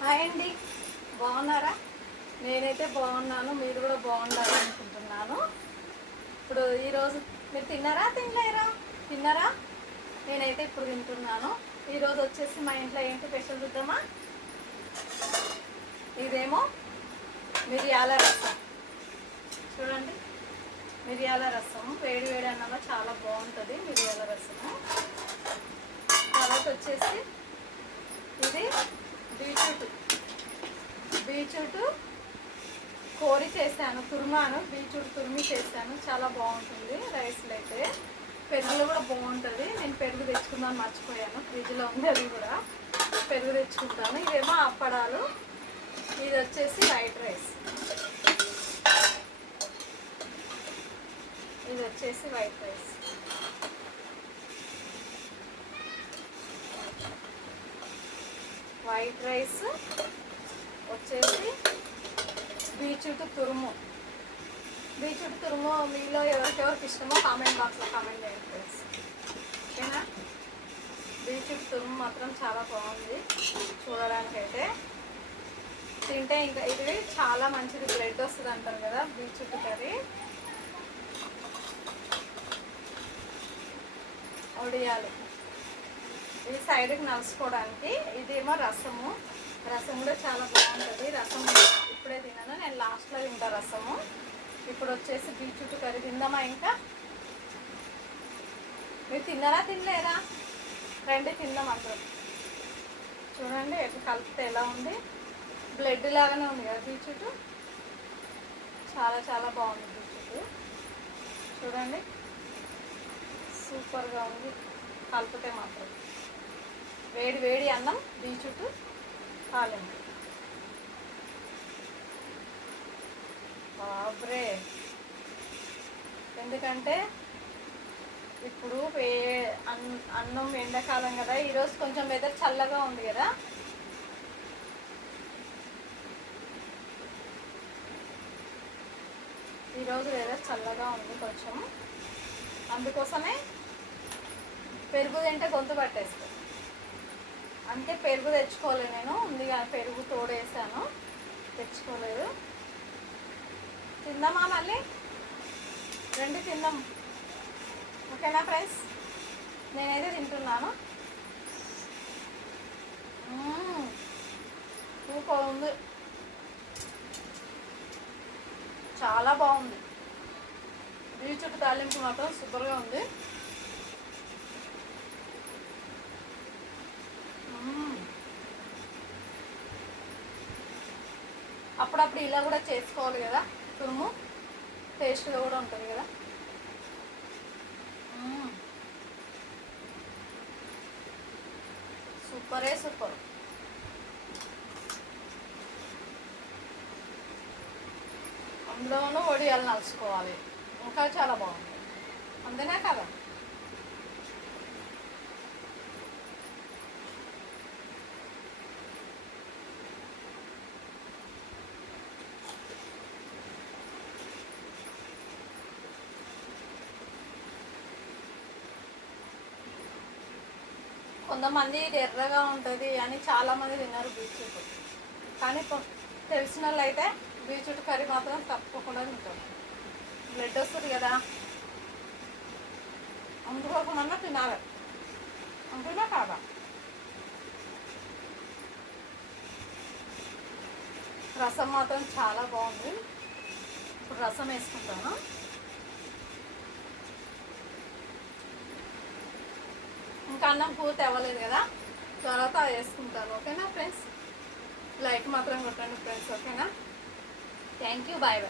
Hi అండి, బాగున్నారా? నేనైతే బాగున్నాను, మీరు కూడా బాగుండాలి అనుకుంటున్నాను. ఇప్పుడు ఈరోజు మీరు తిన్నారా, తిన్నారా? నేనైతే ఇప్పుడు తింటున్నాను. ఈరోజు వచ్చేసి మా ఇంట్లో ఏంటి స్పెషల్ చూద్దామా? ఇదేమో మిరియాల రసం. చూడండి, మిరియాల రసము వేడి వేడి అన్నంలో చాలా బాగుంటుంది మిరియాల రసము. తర్వాత వచ్చేసి ఇది బీట్రూట్ కోరి చేశాను, బీట్రూట్ తురిమి చేశాను, చాలా బాగుంటుంది రైస్లో అయితే. పెరుగులో కూడా బాగుంటుంది. నేను పెరుగు తెచ్చుకుందాం మర్చిపోయాను, ఫ్రిడ్జ్లో ఉంది, అది కూడా పెరుగు తెచ్చుకుంటాను. ఇదేమో అప్పడాలు, ఇది వచ్చేసి వైట్ రైస్. వైట్ రైస్ వచ్చేసి బీట్రూట్ తురుము మీలో ఎవరికెవరికి ఇష్టమో కామెంట్ బాక్స్లో కామెంట్ చేయండి ఫ్రెండ్స్, ఓకేనా? బీట్రూట్ తురుము మాత్రం చాలా బాగుంది చూడడానికైతే. తింటే ఇంకా ఇది చాలా మంచిది, బ్లడ్ వస్తుంది అంటారు కదా బీట్రూట్ కర్రీ. వడియాలు ఇది సైడ్కి నలుసుకోవడానికి. ఇదేమో రసము కూడా చాలా బాగుంటుంది. రసం ఇప్పుడే తిన్నాను, నేను లాస్ట్లో తింటా రసము. ఇప్పుడు వచ్చేసి బీట్రూట్ కర్రీ తిందామా? ఇంకా మీరు తిన్నారా, తినలేరా? రండి తిందాం అందరం. చూడండి ఎట్లా కలిపితే ఎలా ఉంది, బ్లడ్ లాగానే ఉంది కదా బీట్రూట్. చాలా చాలా బాగుంది బీట్రూట్. చూడండి సూపర్గా ఉంది కలిపితే మాత్రం. వేడి వేడి అన్నం బీట్రూట్ కాలండి. బాబ్రే, ఎందుకంటే ఇప్పుడు అన్నం ఎండాకాలం కదా, ఈరోజు కొంచెం వెదర్ చల్లగా ఉంది కదా. ఈరోజు వెదర్ చల్లగా ఉంది కొంచెం, అందుకోసమే పెరుగు తింటే గొంతు పట్టేస్తుంది. అంటే పెరుగు తెచ్చుకోలేదు నేను, ఉంది కానీ పెరుగు తోడేసాను, తెచ్చుకోలేదు. తిందామా మళ్ళీ? రండి తిందాం, ఓకేనా ఫ్రెండ్స్? నేనైతే తింటున్నాను. సూపర్ ఉంది, చాలా బాగుంది. బీట్రూట్ తాలింపు మాత్రం సూపర్గా ఉంది. అప్పుడప్పుడు ఇలా కూడా చేసుకోవాలి కదా తురుము, టేస్ట్గా కూడా ఉంటుంది కదా. సూపర్. అందులోనూ వడియాలు నలుసుకోవాలి, ఇంకా చాలా బాగుంది. అంతేనా కదా? కొంతమంది ఇది ఎర్రగా ఉంటుంది అని చాలామంది తిన్నారు బీట్రూట్, కానీ తెలిసిన వాళ్ళు అయితే బీట్రూట్ కర్రీ మాత్రం తప్పకుండా తింటారు. బ్లడ్ వస్తుంది కదా, అందుకోకుండా తినాలి, అంటున్నా కాదా? రసం మాత్రం చాలా బాగుంది. ఇప్పుడు రసం వేసుకుంటాను. ఇంకా అన్నం పూర్తి అవ్వలేదు కదా, తర్వాత వేసుకుంటాను, ఓకేనా ఫ్రెండ్స్? లైక్ మాత్రం కొట్టండి ఫ్రెండ్స్, ఓకేనా? Thank you, bye.